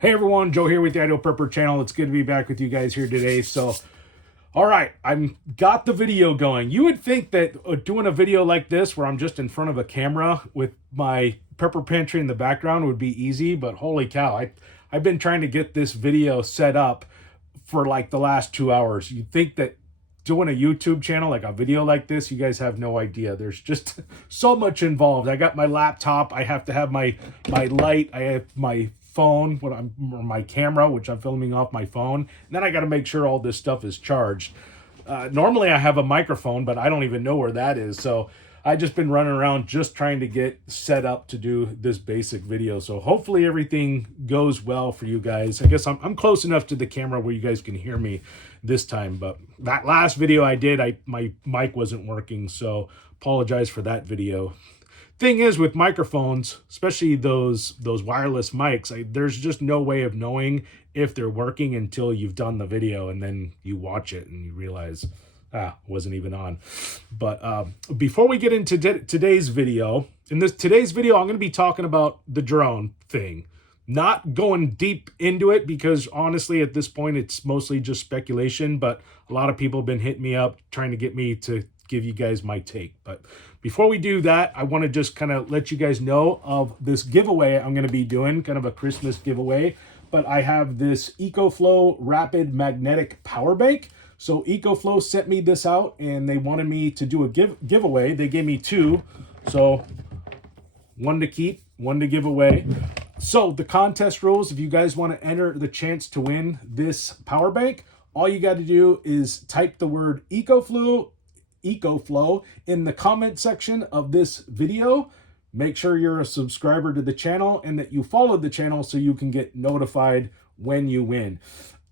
Hey everyone, Joe here with the Idaho Prepper channel. It's good to be back with you guys here today. So, all right, I'm got the video going. You would think that doing a video like this where I'm just in front of a camera with my Prepper Pantry in the background would be easy, but holy cow, I've been trying to get this video set up for like the last 2 hours. You'd think that doing a YouTube channel, like a video like this, you guys have no idea. There's just so much involved. I got my laptop, I have to have my light, I have my phone, or my camera, which I'm filming off my phone. And then I got to make sure all this stuff is charged. Normally I have a microphone, but I don't even know where that is. So I just been running around just trying to get set up to do this basic video. So hopefully everything goes well for you guys. I guess I'm close enough to the camera where you guys can hear me this time. But that last video I did, my mic wasn't working. So apologize for that video. Thing is, with microphones, especially those wireless mics, there's just no way of knowing if they're working until you've done the video and then you watch it and you realize, wasn't even on. But before we get into today's video, today's video, I'm going to be talking about the drone thing. Not going deep into it because honestly, at this point, it's mostly just speculation. But a lot of people have been hitting me up trying to get me to give you guys my take. But before we do that, I want to just kind of let you guys know of this giveaway I'm going to be doing, kind of a Christmas giveaway. But I have this Ecoflow Rapid Magnetic Power Bank. So Ecoflow sent me this out and they wanted me to do a giveaway. They gave me two. So one to keep, one to give away. So the contest rules, if you guys want to enter the chance to win this power bank, all you got to do is type the word Ecoflow in the comment section of this video. Make sure you're a subscriber to the channel and that you followed the channel so you can get notified when you win.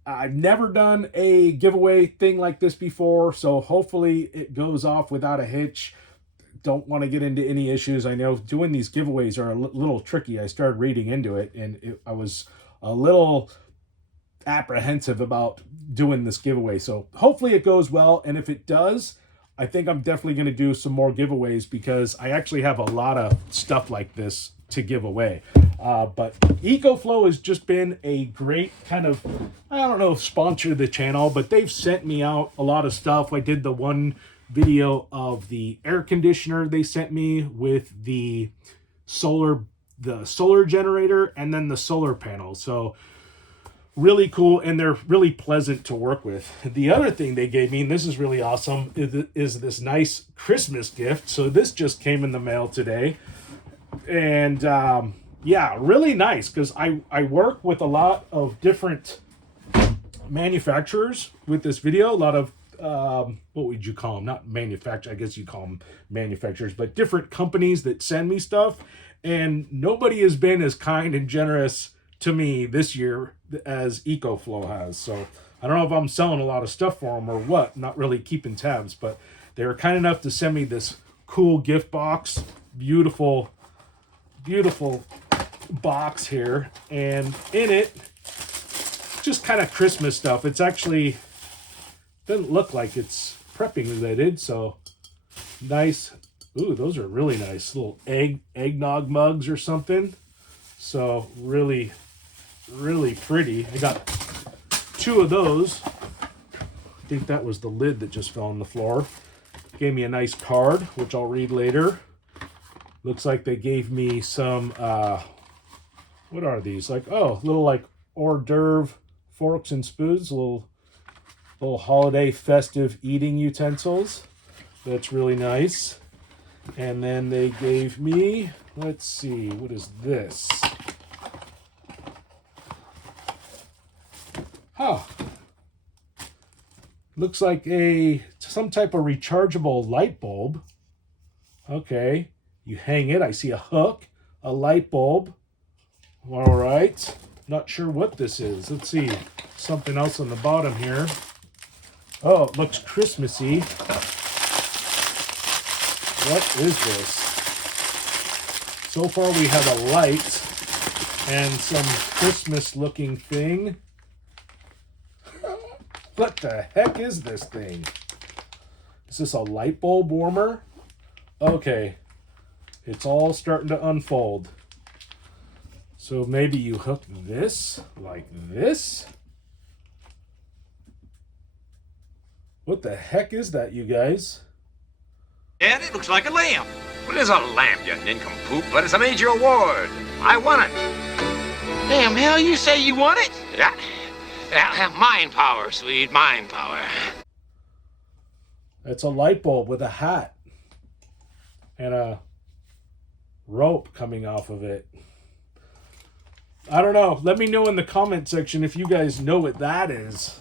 I've never done a giveaway thing like this before, so hopefully it goes off without a hitch. Don't want to get into any issues. I know doing these giveaways are a little tricky. I started reading into it and I was a little apprehensive about doing this giveaway. So hopefully it goes well, and if it does, I think I'm definitely going to do some more giveaways because I actually have a lot of stuff like this to give away. But Ecoflow has just been a great kind of, I don't know, sponsor of the channel, but they've sent me out a lot of stuff. I did the one video of the air conditioner they sent me with the solar generator and then the solar panel. So really cool, and they're really pleasant to work with. The other thing they gave me, and this is really awesome, is this nice Christmas gift. So this just came in the mail today. And yeah, really nice because I work with a lot of different manufacturers with this video. A lot of, what would you call them? Not manufacturers, I guess you call them manufacturers, but different companies that send me stuff. And nobody has been as kind and generous to me this year as Ecoflow has. So I don't know if I'm selling a lot of stuff for them or what, not really keeping tabs, but they were kind enough to send me this cool gift box. Beautiful box here, and in it, just kind of Christmas stuff. It's actually, doesn't look like it's prepping related, so nice. Ooh, those are really nice little eggnog mugs or something. So really pretty. I got two of those. I think that was the lid that just fell on the floor. Gave me a nice card, which I'll read later. Looks like they gave me some, what are these? Like, oh, little like hors d'oeuvre forks and spoons, little holiday festive eating utensils. That's really nice. And then they gave me, let's see, what is this? Huh. Looks like some type of rechargeable light bulb. Okay. You hang it. I see a hook, a light bulb. All right. Not sure what this is. Let's see. Something else on the bottom here. Oh, it looks Christmassy. What is this? So far we have a light and some Christmas looking thing. What the heck is this thing? Is this a light bulb warmer? Okay. It's all starting to unfold. So maybe you hook this like this. What the heck is that, you guys? Dad, it looks like a lamp. Well, it is a lamp, you nincompoop, but it's a major award. I won it. Damn hell, you say you won it? Yeah. Mind power, sweet, mind power. It's a light bulb with a hat and a rope coming off of it. I don't know. Let me know in the comment section if you guys know what that is.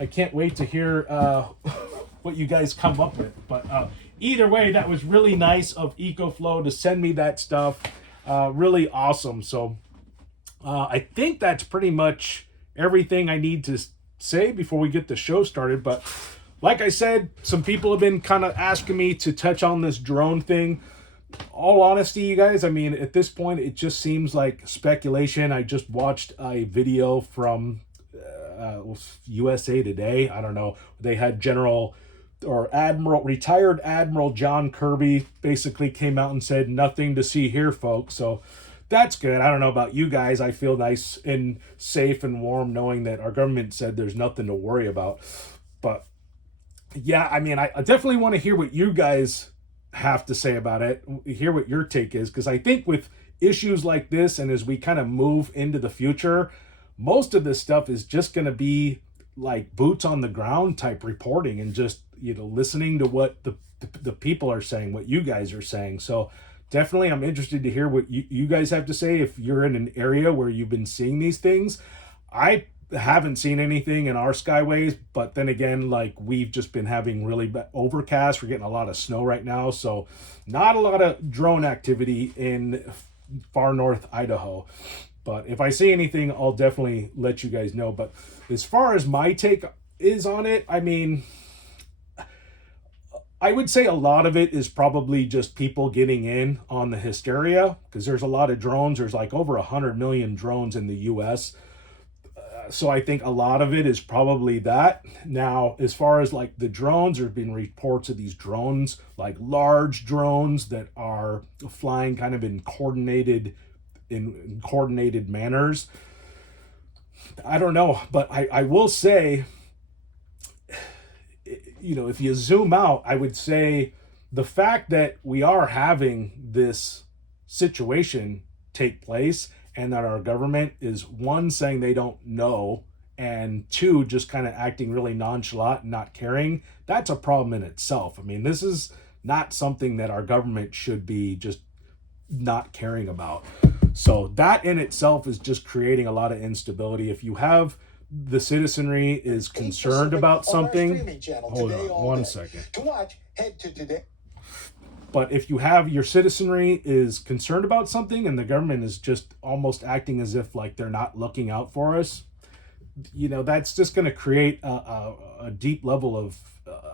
I can't wait to hear what you guys come up with. But either way, that was really nice of Ecoflow to send me that stuff. Really awesome. So I think that's pretty much everything I need to say before we get the show started. But like I said, some people have been kind of asking me to touch on this drone thing. All honesty, you guys, I mean, at this point, it just seems like speculation. I just watched a video from USA Today. I don't know. They had retired Admiral John Kirby basically came out and said, nothing to see here, folks. So that's good. I don't know about you guys. I feel nice and safe and warm knowing that our government said there's nothing to worry about. But yeah, I mean, I definitely want to hear what you guys have to say about it, hear what your take is, because I think with issues like this and as we kind of move into the future, most of this stuff is just going to be like boots on the ground type reporting and just, you know, listening to what the people are saying, what you guys are saying. So definitely I'm interested to hear what you guys have to say if you're in an area where you've been seeing these things. I haven't seen anything in our skyways, but then again, like, we've just been having really overcast. We're getting a lot of snow right now, so not a lot of drone activity in far north Idaho. But if I see anything, I'll definitely let you guys know. But as far as my take is on it, I mean, I would say a lot of it is probably just people getting in on the hysteria, because there's a lot of drones. There's like over 100 million drones in the US. So I think a lot of it is probably that. Now, as far as like the drones, there have been reports of these drones, like large drones that are flying kind of in coordinated manners. I don't know, but I will say, you know, if you zoom out, I would say the fact that we are having this situation take place and that our government is, one, saying they don't know, and two, just kind of acting really nonchalant and not caring, that's a problem in itself. I mean, this is not something that our government should be just not caring about. So that in itself is just creating a lot of instability. If you have the citizenry is concerned about something, hold on one second. To watch, head to today. But if you have your citizenry is concerned about something and the government is just almost acting as if like they're not looking out for us, you know, that's just going to create a deep level of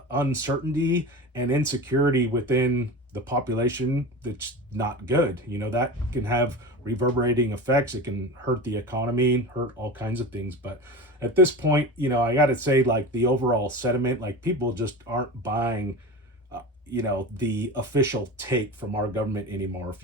uncertainty and insecurity within the population that's not good. You know, that can have reverberating effects. It can hurt the economy, hurt all kinds of things. But at this point, you know, I got to say, like, the overall sentiment, like, people just aren't buying you know, the official take from our government anymore.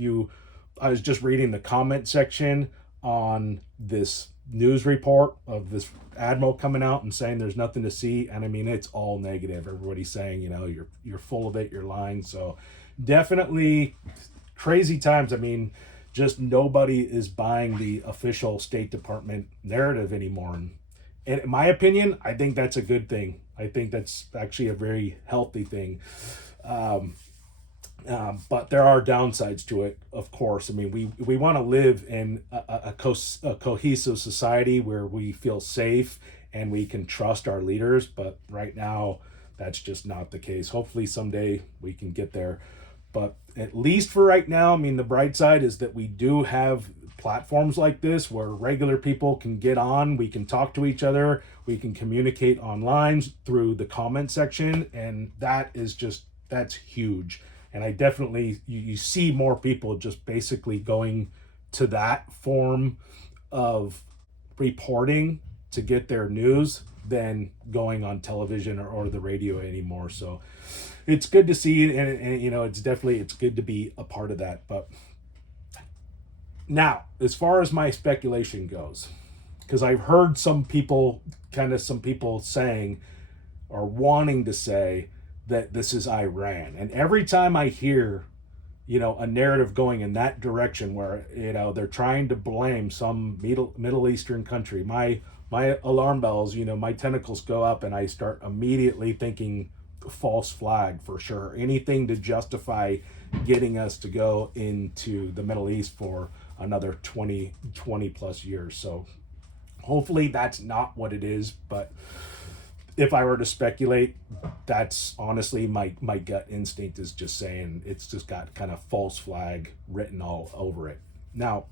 I was just reading the comment section on this news report of this admiral coming out and saying there's nothing to see, and I mean, it's all negative. Everybody's saying, you know, you're full of it, you're lying. So definitely crazy times. I mean, just nobody is buying the official State Department narrative anymore. And in my opinion, I think that's a good thing. I think that's actually a very healthy thing. But there are downsides to it, of course. I mean, we want to live in a cohesive society where we feel safe and we can trust our leaders. But right now, that's just not the case. Hopefully someday we can get there. But at least for right now, I mean, the bright side is that we do have platforms like this where regular people can get on, we can talk to each other, we can communicate online through the comment section, and that's huge. And I definitely, you see more people just basically going to that form of reporting to get their news than going on television or the radio anymore. So it's good to see, and you know, it's good to be a part of that. But Now, as far as my speculation goes, because I've heard some people saying or wanting to say that this is Iran. And every time I hear, a narrative going in that direction where, they're trying to blame some Middle Eastern country, my alarm bells, my tentacles go up and I start immediately thinking false flag for sure. Anything to justify getting us to go into the Middle East for another 20 plus years. So hopefully that's not what it is, but if I were to speculate, that's honestly my gut instinct is just saying it's just got kind of false flag written all over it. Now,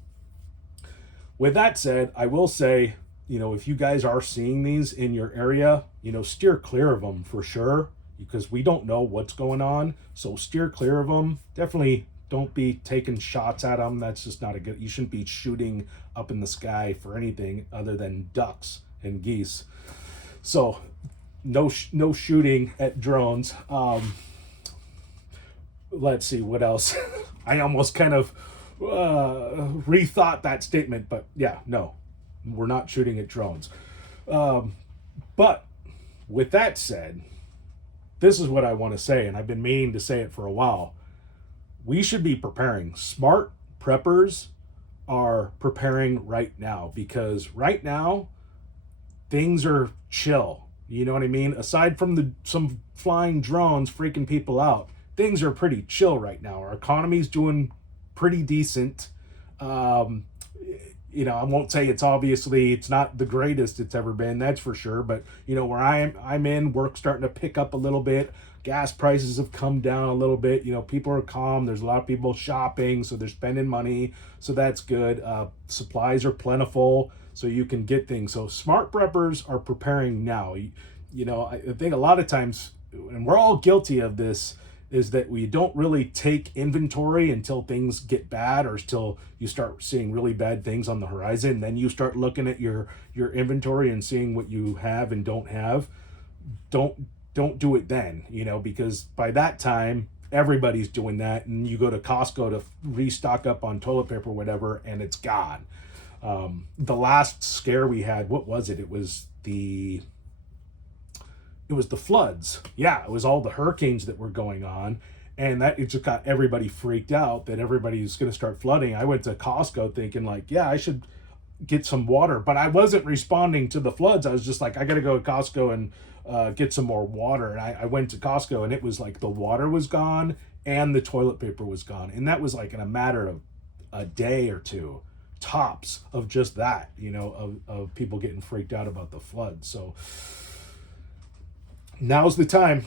with that said, I will say, if you guys are seeing these in your area, steer clear of them for sure, because we don't know what's going on. So steer clear of them. Definitely don't be taking shots at them. That's just not you shouldn't be shooting up in the sky for anything other than ducks and geese. So no shooting at drones. Let's see what else. I almost kind of rethought that statement, but yeah, no, we're not shooting at drones. But with that said, this is what I want to say, and I've been meaning to say it for a while. We should be preparing. Smart preppers are preparing right now, because right now things are chill. You know what I mean? Aside from some flying drones freaking people out, things are pretty chill right now. Our economy's doing pretty decent. I won't say it's not the greatest it's ever been, that's for sure. But where I'm in, work's starting to pick up a little bit. Gas prices have come down a little bit. People are calm. There's a lot of people shopping, so they're spending money, so that's good. Supplies are plentiful, so you can get things. So smart preppers are preparing now. I think a lot of times, and we're all guilty of this, is that we don't really take inventory until things get bad, or until you start seeing really bad things on the horizon. Then you start looking at your inventory and seeing what you have and don't have. Don't do it then, because by that time everybody's doing that, and you go to Costco to restock up on toilet paper or whatever, and it's gone. The last scare we had, what was it? It was the floods. Yeah, it was all the hurricanes that were going on, and it just got everybody freaked out that everybody's going to start flooding. I went to Costco thinking I should get some water, but I wasn't responding to the floods. I was just like, I got to go to Costco and get some more water. And I went to Costco, and it was like the water was gone and the toilet paper was gone. And that was like in a matter of a day or two tops of just that, of people getting freaked out about the flood. So now's the time.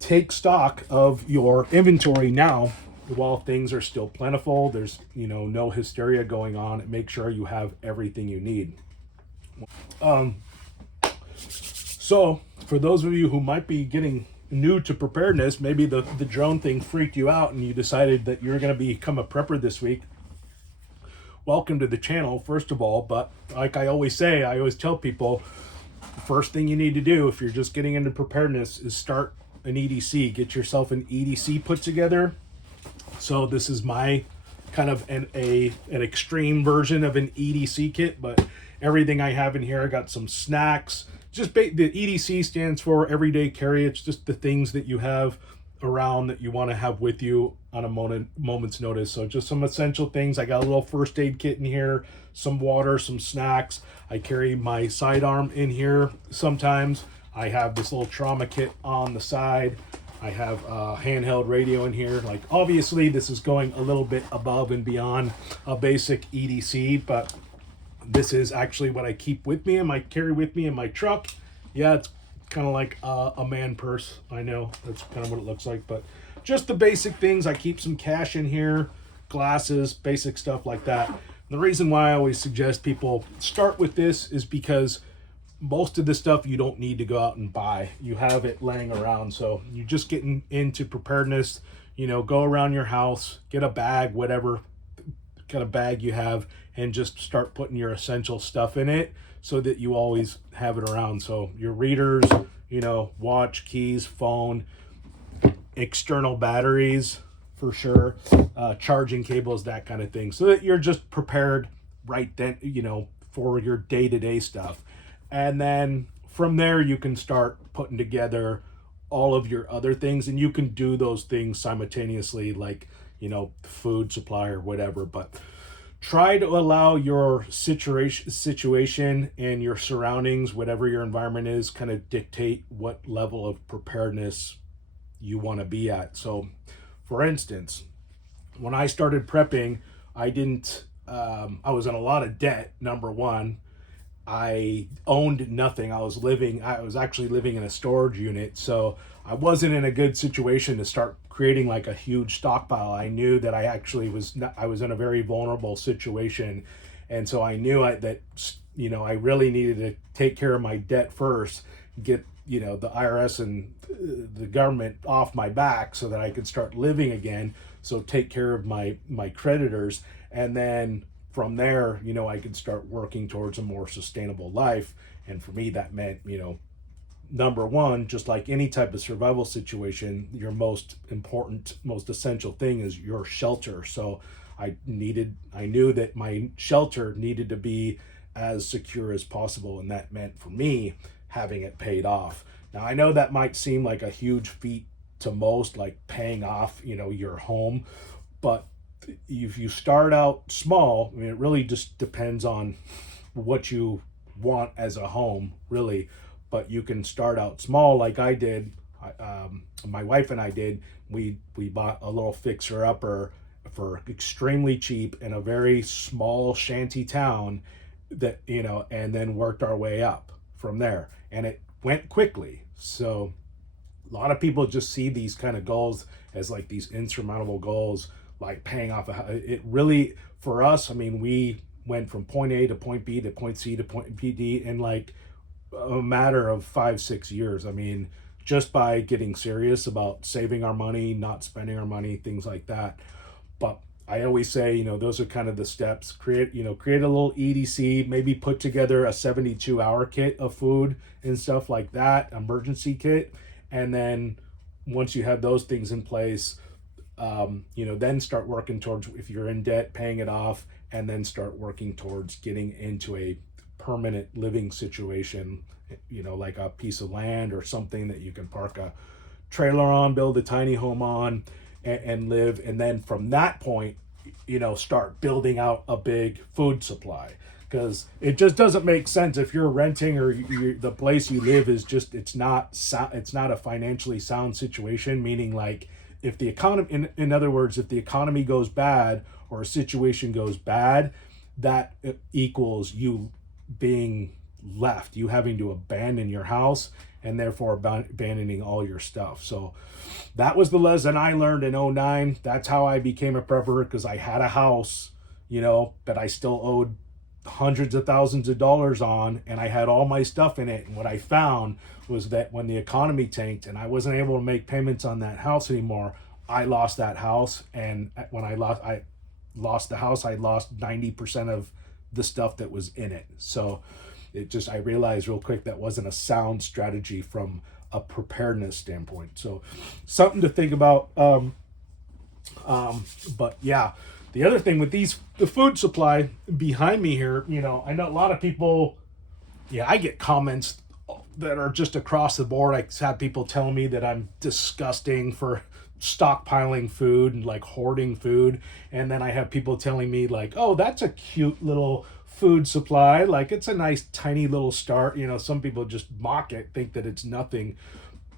Take stock of your inventory now while things are still plentiful. There's, no hysteria going on. Make sure you have everything you need. So for those of you who might be getting new to preparedness, maybe the drone thing freaked you out and you decided that you're going to become a prepper this week. Welcome to the channel, first of all. But like I always say, I always tell people, the first thing you need to do if you're just getting into preparedness is start an EDC. Get yourself an EDC put together. So this is my kind of an extreme version of an EDC kit, but everything I have in here, I got some snacks. Just the EDC stands for everyday carry. It's just the things that you have around that you want to have with you on a moment's notice. So just some essential things. I got a little first aid kit in here, some water, some snacks. I carry my sidearm in here sometimes. I have this little trauma kit on the side. I have a handheld radio in here. Like, obviously this is going a little bit above and beyond a basic EDC, but this is actually what I keep with me and I carry with me in my truck. Yeah, it's kind of like a man purse. I know that's kind of what it looks like, but just the basic things. I keep some cash in here, glasses, basic stuff like that. And the reason why I always suggest people start with this is because most of the stuff you don't need to go out and buy. You have it laying around. So you're just getting into preparedness, go around your house, get a bag, whatever kind of bag you have, and just start putting your essential stuff in it so that you always have it around. So your readers, watch, keys, phone, external batteries for sure, charging cables, that kind of thing, so that you're just prepared right then, for your day-to-day stuff. And then from there, you can start putting together all of your other things, and you can do those things simultaneously, like, food supply or whatever. But try to allow your situation and your surroundings, whatever your environment is, kind of dictate what level of preparedness you want to be at. So for instance, when I started prepping, I didn't I was in a lot of debt. Number one, I owned nothing. I was actually living in a storage unit, so I wasn't in a good situation to start creating like a huge stockpile. I knew that I was in a very vulnerable situation, and so I knew that I really needed to take care of my debt first, get the IRS and the government off my back so that I could start living again. So take care of my creditors, and then from there, I could start working towards a more sustainable life. And for me, that meant, number one, just like any type of survival situation, your most important, most essential thing is your shelter. So I knew that my shelter needed to be as secure as possible. And that meant for me having it paid off. Now, I know that might seem like a huge feat to most, like paying off, your home, but if you start out small, it really just depends on what you want as a home, really. But you can start out small, like I did. My wife and I did. We bought a little fixer-upper for extremely cheap in a very small shanty town, that and then worked our way up from there, and it went quickly. So a lot of people just see these kind of goals as like these insurmountable goals, like paying off it really, for us, we went from point A to point B to point C to point D in like a matter of 5-6 years. Just by getting serious about saving our money, not spending our money, things like that. But I always say, those are kind of the steps. Create a little EDC, maybe put together a 72-hour kit of food and stuff like that, emergency kit. And then once you have those things in place, then start working towards, if you're in debt, paying it off, and then start working towards getting into a permanent living situation, like a piece of land or something that you can park a trailer on, build a tiny home on, and live. And then from that point, start building out a big food supply, because it just doesn't make sense if you're renting or the place you live is just, it's not a financially sound situation, meaning like if the economy, in other words, if the economy goes bad or a situation goes bad, that equals you being left, you having to abandon your house, and therefore abandoning all your stuff. So that was the lesson I learned in 2009. That's how I became a prepper, because I had a house, that I still owed hundreds of thousands of dollars on, and I had all my stuff in it. And what I found was that when the economy tanked and I wasn't able to make payments on that house anymore, I lost that house. And when I lost the house, I lost 90% of the stuff that was in it. So I realized real quick that wasn't a sound strategy from a preparedness standpoint. So something to think about. But yeah, the other thing with the food supply behind me here, I know a lot of people, I get comments that are just across the board. I have people telling me that I'm disgusting for stockpiling food and like hoarding food. And then I have people telling me like, oh, that's a cute little food supply. Like, it's a nice tiny little start. Some people just mock it, think that it's nothing.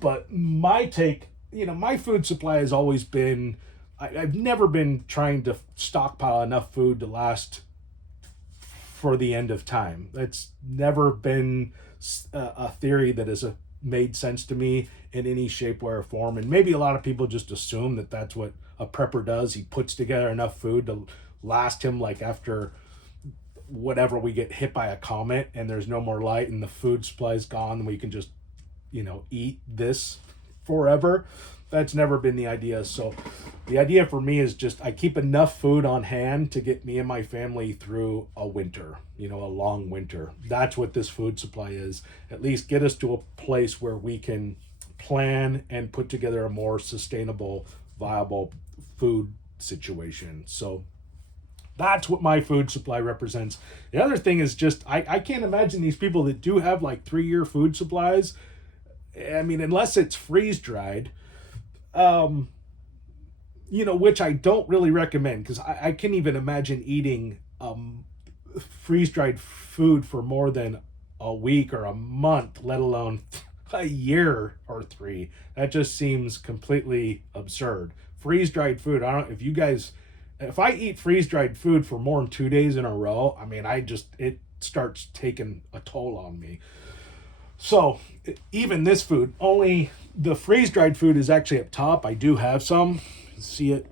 But my take, my food supply has always been, I've never been trying to stockpile enough food to last for the end of time. That's never been a theory that has made sense to me in any shape, way, or form. And maybe a lot of people just assume that that's what a prepper does. He puts together enough food to last him, like after whatever, we get hit by a comet and there's no more light and the food supply is gone, and we can just eat this forever. That's never been the idea. So the idea for me is just I keep enough food on hand to get me and my family through a winter, a long winter. That's what this food supply is. At least get us to a place where we can plan and put together a more sustainable, viable food situation. So that's what my food supply represents. The other thing is just, I can't imagine these people that do have like 3-year food supplies. I mean, unless it's freeze dried, which I don't really recommend, because I can't even imagine eating freeze dried food for more than a week or a month, let alone a year or 3. That just seems completely absurd. Freeze dried food, I don't, if I eat freeze dried food for more than 2 days in a row, I mean, it starts taking a toll on me. So even this food, only the freeze dried food is actually up top. I do have some. See it?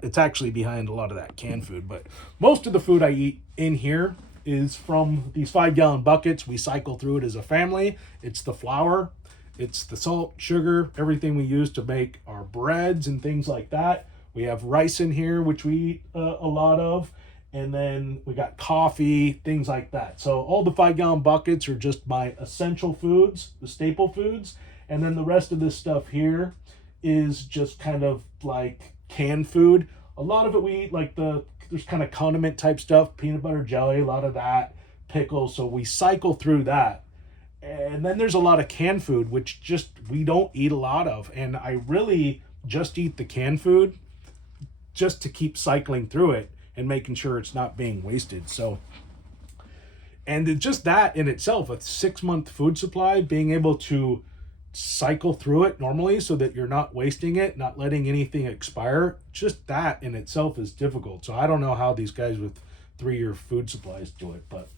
It's actually behind a lot of that canned food, but most of the food I eat in here is from these 5-gallon buckets. We cycle through it as a family. It's the flour, it's the salt, sugar, everything we use to make our breads and things like that. We have rice in here, which we eat a lot of. And then we got coffee, things like that. So all the 5-gallon buckets are just my essential foods, the staple foods. And then the rest of this stuff here is just kind of like canned food. A lot of it we eat like there's kind of condiment type stuff, peanut butter jelly, a lot of that, pickles. So we cycle through that. And then there's a lot of canned food, which just we don't eat a lot of. And I really just eat the canned food just to keep cycling through it and making sure it's not being wasted. So, and just that in itself, a 6-month food supply, being able to cycle through it normally so that you're not wasting it, not letting anything expire, just that in itself is difficult. So I don't know how these guys with 3-year food supplies do it. But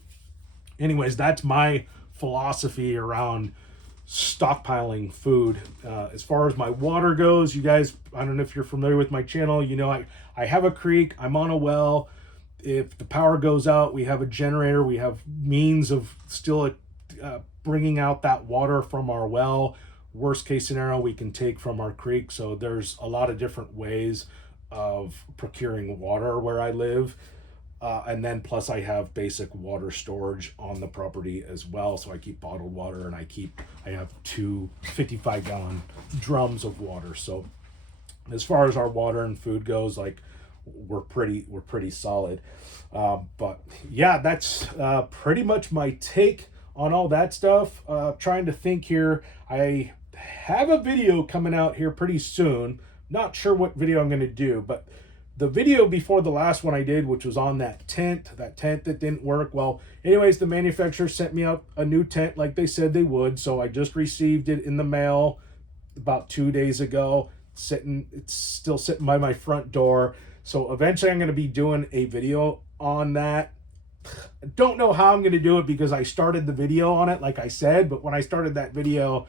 anyways, that's my philosophy around stockpiling food. As far as my water goes, you guys, I don't know if you're familiar with my channel, I have a creek, I'm on a well. If the power goes out, we have a generator, we have means of still bringing out that water from our well. Worst case scenario, we can take from our creek. So there's a lot of different ways of procuring water where I live. And then plus I have basic water storage on the property as well. So I keep bottled water, and I have 2 55-gallon drums of water. So as far as our water and food goes, like we're pretty solid. But yeah, that's pretty much my take on all that stuff. Trying to think here. I have a video coming out here pretty soon. Not sure what video I'm going to do, but the video before the last one I did, which was on that tent that didn't work. Well, anyways, the manufacturer sent me out a new tent like they said they would. So I just received it in the mail about 2 days ago. It's still sitting by my front door. So eventually I'm going to be doing a video on that. I don't know how I'm going to do it because I started the video on it, like I said, but when I started that video,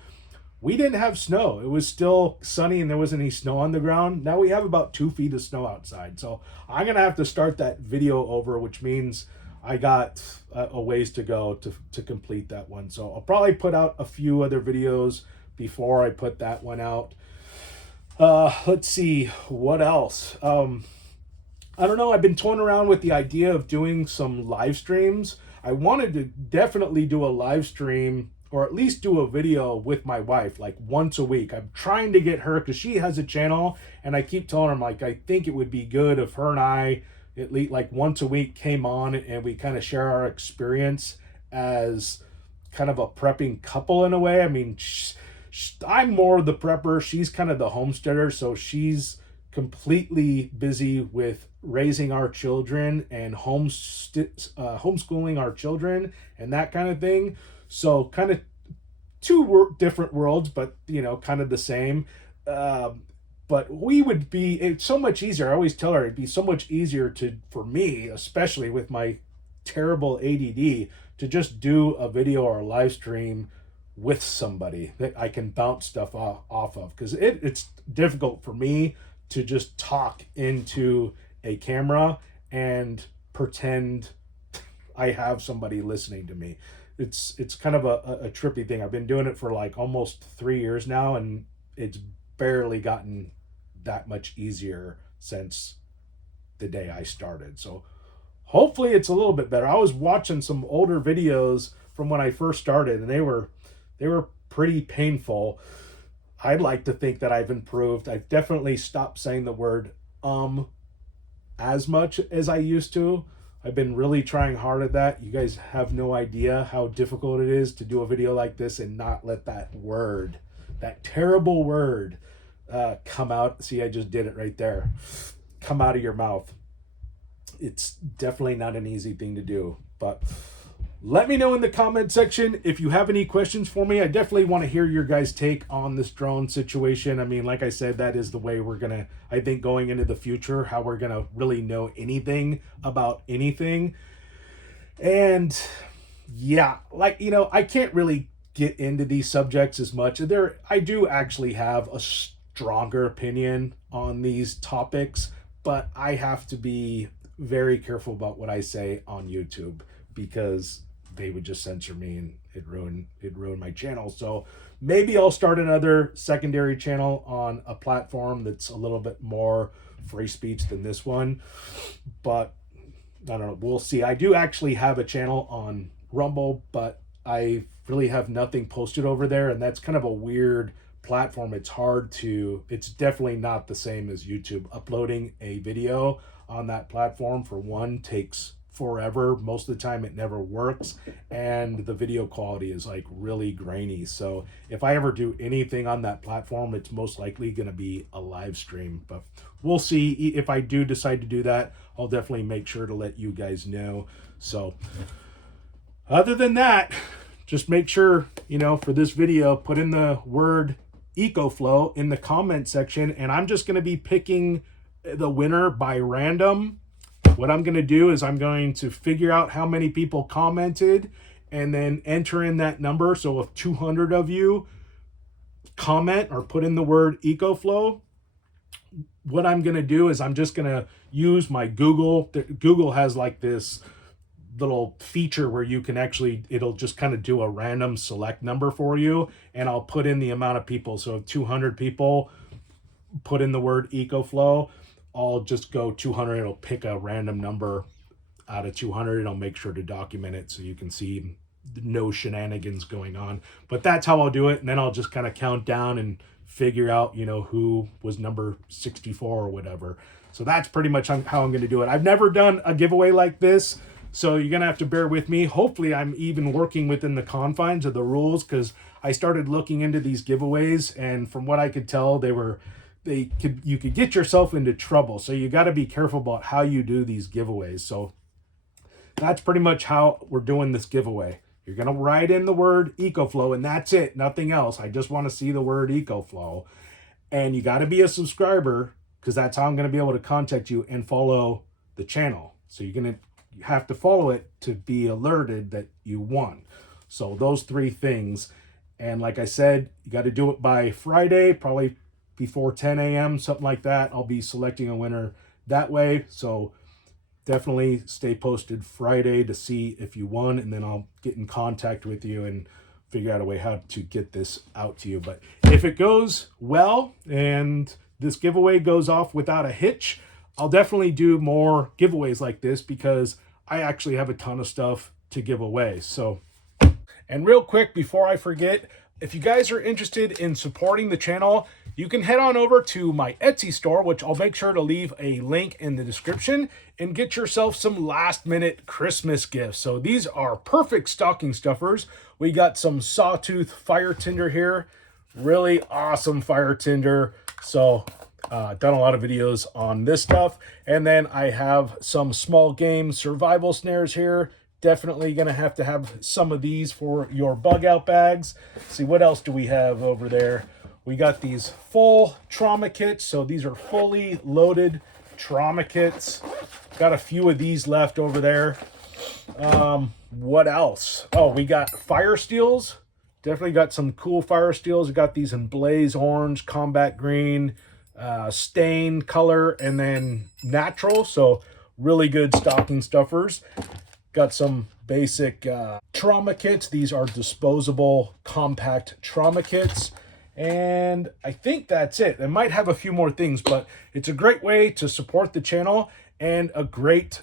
we didn't have snow. It was still sunny and there wasn't any snow on the ground. Now we have about 2 feet of snow outside. So I'm going to have to start that video over, which means I got a ways to go to complete that one. So I'll probably put out a few other videos before I put that one out. Let's see, what else? I don't know. I've been toying around with the idea of doing some live streams. I wanted to definitely do a live stream, or at least do a video with my wife, like once a week. I'm trying to get her, because she has a channel, and I keep telling her, like, I think it would be good if her and I, at least like once a week, came on and we kind of share our experience as kind of a prepping couple in a way. I mean, I'm more the prepper. She's kind of the homesteader, so she's completely busy with raising our children and homeschooling our children and that kind of thing. So kind of 2 different worlds, but kind of the same. But it's so much easier. I always tell her it'd be so much easier for me, especially with my terrible ADD, to just do a video or a live stream with somebody that I can bounce stuff off of, because it's difficult for me to just talk into a camera and pretend I have somebody listening to me. It's kind of a trippy thing. I've been doing it for like almost 3 years now, and it's barely gotten that much easier since the day I started. So hopefully it's a little bit better. I was watching some older videos from when I first started, and they were pretty painful. I'd like to think that I've improved. I've definitely stopped saying the word as much as I used to. I've been really trying hard at that. You guys have no idea how difficult it is to do a video like this and not let that word, that terrible word, come out. See, I just did it right there. Come out of your mouth. It's definitely not an easy thing to do, but let me know in the comment section if you have any questions for me. I definitely want to hear your guys' take on this drone situation. I mean, like I said, that is the way we're going to, I think, going into the future, how we're going to really know anything about anything. And yeah, like, you know, I can't really get into these subjects as much. I do actually have a stronger opinion on these topics, but I have to be very careful about what I say on YouTube, because they would just censor me and it'd ruin my channel. So maybe I'll start another secondary channel on a platform that's a little bit more free speech than this one. But I don't know, we'll see. I do actually have a channel on Rumble, but I really have nothing posted over there, and that's kind of a weird platform. It's definitely not the same as YouTube. Uploading a video on that platform, for one, takes forever. Most of the time it never works, and the video quality is like really grainy. So if I ever do anything on that platform, it's most likely going to be a live stream, but we'll see. If I do decide to do that, I'll definitely make sure to let you guys know. So other than that, just make sure, you know, for this video, put in the word Ecoflow in the comment section, and I'm just going to be picking the winner by random. What I'm going to do is I'm going to figure out how many people commented and then enter in that number. So if 200 of you comment or put in the word Ecoflow, what I'm going to do is I'm just going to use my Google. Google has like this little feature where you can actually, it'll just kind of do a random select number for you, and I'll put in the amount of people. So if 200 people put in the word Ecoflow, I'll just go 200. It'll pick a random number out of 200, and I'll make sure to document it so you can see no shenanigans going on. But that's how I'll do it. And then I'll just kind of count down and figure out, you know, who was number 64 or whatever. So that's pretty much how I'm going to do it. I've never done a giveaway like this, so you're going to have to bear with me. Hopefully I'm even working within the confines of the rules, because I started looking into these giveaways, and from what I could tell, you could get yourself into trouble. So you got to be careful about how you do these giveaways. So that's pretty much how we're doing this giveaway. You're going to write in the word Ecoflow, and that's it. Nothing else. I just want to see the word Ecoflow. And you got to be a subscriber, because that's how I'm going to be able to contact you and follow the channel. So you're going to have to follow it to be alerted that you won. So those three things. And like I said, you got to do it by Friday, probably before 10 a.m., something like that. I'll be selecting a winner that way. So definitely stay posted Friday to see if you won, and then I'll get in contact with you and figure out a way how to get this out to you. But if it goes well and this giveaway goes off without a hitch, I'll definitely do more giveaways like this, because I actually have a ton of stuff to give away. So, and real quick before I forget, if you guys are interested in supporting the channel, you can head on over to my Etsy store, which I'll make sure to leave a link in the description, and get yourself some last-minute Christmas gifts. So these are perfect stocking stuffers. We got some sawtooth fire tinder here. Really awesome fire tinder. So done a lot of videos on this stuff. And then I have some small game survival snares here. Definitely going to have some of these for your bug out bags. See, what else do we have over there? We got these full trauma kits. So these are fully loaded trauma kits. Got a few of these left over there. What else? Oh, we got fire steels. Definitely got some cool fire steels. We got these in blaze orange, combat green, stain color, and then natural. So really good stocking stuffers. Got some basic trauma kits. These are disposable compact trauma kits. And I think that's it. I might have a few more things, but it's a great way to support the channel and a great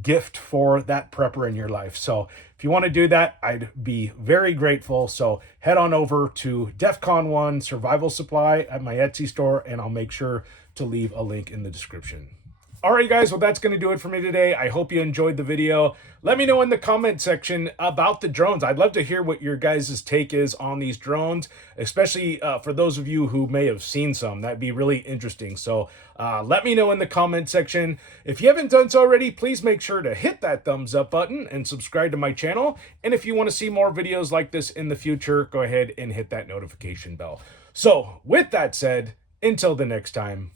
gift for that prepper in your life. So if you want to do that, I'd be very grateful. So head on over to DEFCON 1 Survival Supply at my Etsy store, and I'll make sure to leave a link in the description. All right, guys, well, that's going to do it for me today. I hope you enjoyed the video. Let me know in the comment section about the drones. I'd love to hear what your guys' take is on these drones, especially for those of you who may have seen some. That'd be really interesting. So let me know in the comment section. If you haven't done so already, please make sure to hit that thumbs up button and subscribe to my channel. And if you want to see more videos like this in the future, go ahead and hit that notification bell. So with that said, until the next time,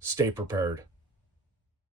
stay prepared.